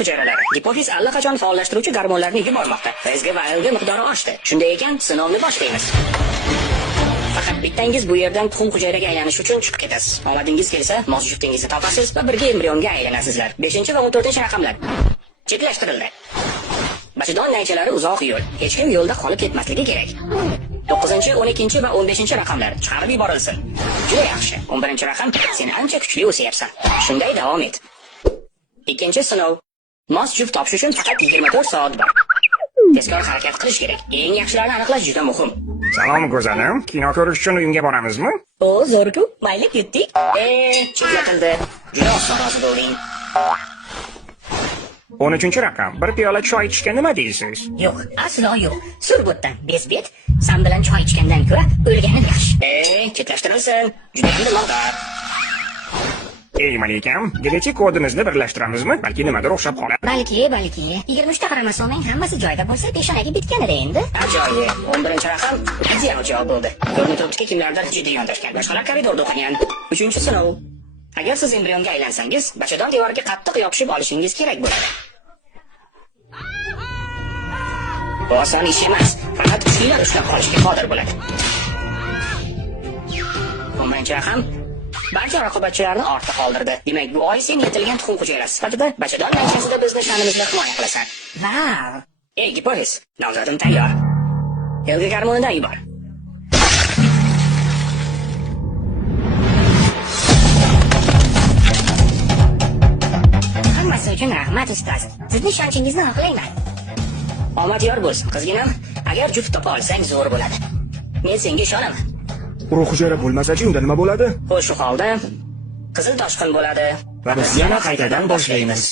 hujayralari. Gipofiz allaqachon faollashtiruvchi gormonlarni yigib olmoqda. Fezga va Lga miqdori oshdi. Shunday ekan, sinovni boshlaymiz. Faqat bittangiz bu yerdan tuxum hujayraga aylanish uchun chiqib ketasiz. Omadingiz kelsa, mos juftingizni topasiz va birga embrionga aylanasizlar. 5 va 14-raqamlar cheklashtirildi. Bachadon naychalari uzoq yo'l. Hech kim yo'lda qolib ketmasligi kerak. 9, 12 va 15-raqamlar chiqarib yuborilsin. Juda yaxshi. 11-raqam, sen ancha kuchli o'syapsan. Shunday davom et. Ikkinchi sinov. Mos juft topish uchun faqat 24 soat bor. Tezkor harakat qilish kerak. Eng yaxshilarini aniqlash juda muhim. Salom go'zalim. Kino ko'rish uchun uyimga boramizmi? O, zo'r-ku. Mayli ketdik. Cheklatildi. Juda oson rozi bo'ling. 13-raqam. Bir piyola choy ichishga nima deysiz? Yo'q, aslo yo'q. Surbotdan bezbet, san bilan choy ichgandan ko'ra o'lganim yaxshi. Chetlashtirilsin. Juda ham maqtar. Ey malikam, genetik kodimizni birlashtiramizmi? Balki nimadir o'xshab qolar. Balki. 23 ta xromosomning hammasi joyida bo'lsa, peshonaga bitganida endi. Ajoyib. 11-raqam ideal javob bo'ldi. Ko'rinib turibdiki, kimlardir jiddiy yondashgan. Boshqalar koridorda o'qigan. 3-sinov. Agar siz embrionga aylansangiz, bachadon devoriga qattiq yopishib olishingiz kerak bo'ladi. Bu oson ish emas. Faqat kuchlilar ushlab qolishga qodir bo'ladi. 11-raqam barcha raqobatchilarni ortda qoldirdi. Demak, bu oy sen yetilgan tuxum hujayrasi sifatida bachadon naychasida bizni sha'nimizni himoya qilasan. Wow! Ey, Gipolis, nomzodim tayyor. Elga garmonidan yubor. Hammasi uchun rahmat ustoz. Sizni ishonchingizni oqlayman. Omad yor bo'lsin, qizginam. Agar juft topa olsang zo'r bo'ladi. Men senga ishonaman. Urug' hujayra bo'lmasa-chi, unda nima bo'ladi? Shu holda qizil toshqin bo'ladi va biz yana qaytadan boshlaymiz.